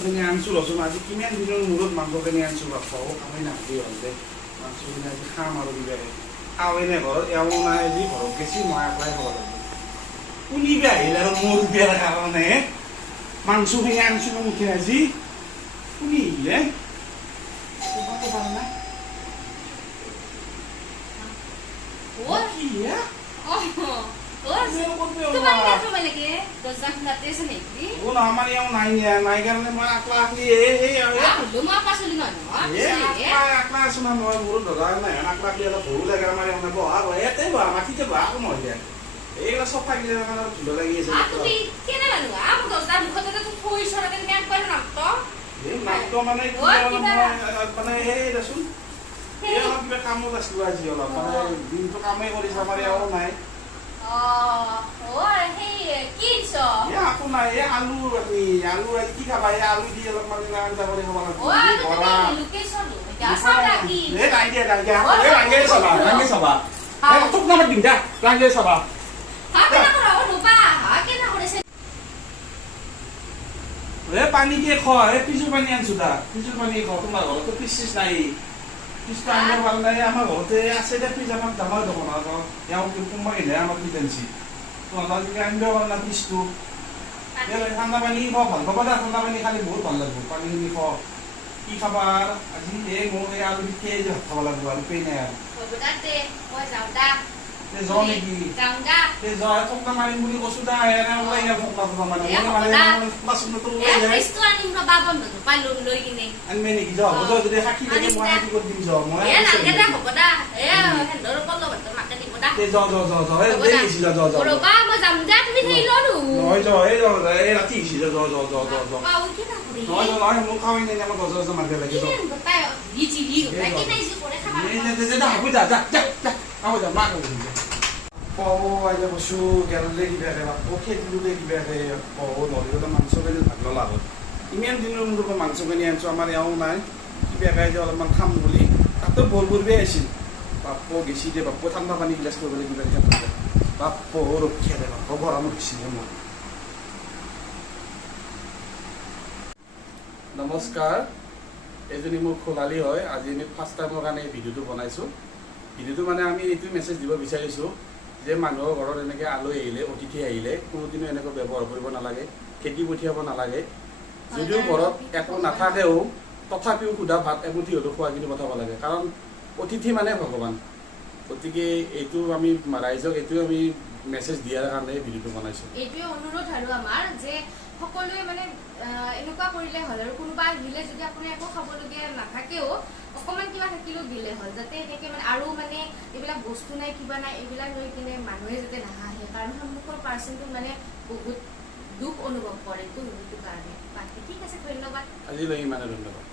মাংসখিনি আনিছোঁ ৰচোন আজি কিমান দিনৰ মূৰত মাংসখিনি আনিছোঁ বাপ্পাও কামেই নাপাতি হ'ল দে মাংসখিনি আজি খাম আৰু কিবাকে খাওঁৱে নে ঘৰত এওঁ নাই আজি ঘৰত গেছি মই একলাই খাব লাগিব কোনিবে আহিল আৰু মোৰ বিয়াৰ কাৰণে মাংসখিনি আনিছিলোঁ মুখে আজি কোনি আহিলে ক'বাটো ভাল নাই আমার এও নাই নাই কারণে মই আকলা আকলি এই আকলা আছো না মই মোর দাদা নাই আকলা আকলি অলপ ভুল লাগে আমার এও না বহা বহে এতে বহা মাটিতে বহা কোনো হয় যায় এইগুলা সব থাকিলে আমার ধুলো লাগি আছে তুমি কেনে মানু আম দরজা মুখতে তো থই সরাতে ম্যান করে না তো এই নাটক মানে মানে এই দেখুন এই অলপ কিবা কামত আছিলো আজি অলপ মানে দিনটো কামেই কৰিছে আমাৰ এও নাই aku na ya alu lagi kita bayar alu di dalam makanan kita boleh makan. Lagi sabar. Untuk nama dinda, lagi sabar. Pani dia kau, pisau pani yang sudah, pisau pani kau tu malah kalau tu pisis naik. Pisis tanya mana ya, ama kalau tu asalnya pisau ama damai tu mana kau, yang kita makan dia ama kita sih. Tuh nanti kan dia warna pisu. Dia ঠান্ডা পানী খাওঁ ভাল পাবা দা ঠান্ডা পানী খালি বহুত ভাল লাগিব পানীখিনি খাওঁ কি খাবা আজি এই মোৰ এই আলু পিটিকাই যে খাব লাগিব আৰু পেই নাই আৰু যাওঁ নেকি যাওঁ ঠকা মাৰিম বুলি কৈছো দা এনে ওলাই গ'ল ঠকা মানে আনমে নেকি যাওঁ হ'ব যদি সাক্ষী লাগে মই সাক্ষী কৰি দিম যাওঁ মই ইমান দিনৰ মূৰত মাংসখিনি আনিছো আমাৰ এওঁ নাই কিবা অলপমান খাম বুলি তাতো বৰ বৰবে আহিছিল বাপ্পো গেছি দে বাপ্পো ঠাণ্ডা পানী গিলাচ কৰিবলৈ কিবা খাব বাপ্পো ৰক্ষা দে বাপ্পো গৰমত গেছি দে মোৰ নমস্কাৰ এজনী মোৰ খোলালি হয় আজি আমি ফাৰ্ষ্ট টাইমৰ কাৰণে এই ভিডিঅ'টো বনাইছোঁ ভিডিঅ'টো মানে আমি এইটো মেছেজ দিব বিচাৰিছোঁ যে মানুহৰ ঘৰত এনেকৈ আলহী আহিলে অতিথি আহিলে কোনোদিনো এনেকৈ ব্যৱহাৰ কৰিব নালাগে খেতি পঠিয়াব নালাগে যদিও ঘৰত একো নাথাকেও তথাপিও সুধা ভাত এমুঠি হ'লেও খোৱা কিনি পঠাব লাগে কাৰণ অতিথি মানে ভগৱান গতিকে এইটো আমি ৰাইজক এইটো আমি মেছেজ দিয়াৰ কাৰণে ভিডিঅ'টো বনাইছোঁ এইটোৱে অনুৰোধ আৰু আমাৰ যে সকলোৱে মানে এনেকুৱা কৰিলে হ'ল আৰু কোনোবা আহিলে যদি আপুনি একো খাবলগীয়া নাথাকেও অকণমান কিবা থাকিলেও দিলে হ'ল যাতে এনেকৈ মানে আৰু মানে এইবিলাক বস্তু নাই কিবা নাই এইবিলাক লৈ কিনে মানুহে যাতে নাহাঁহে কাৰণ সন্মুখৰ পাৰ্চনটো মানে বহুত দুখ অনুভৱ কৰে সেইটো কাৰণে বাকী ঠিক আছে ধন্যবাদ আজিলৈ ইমানে ধন্যবাদ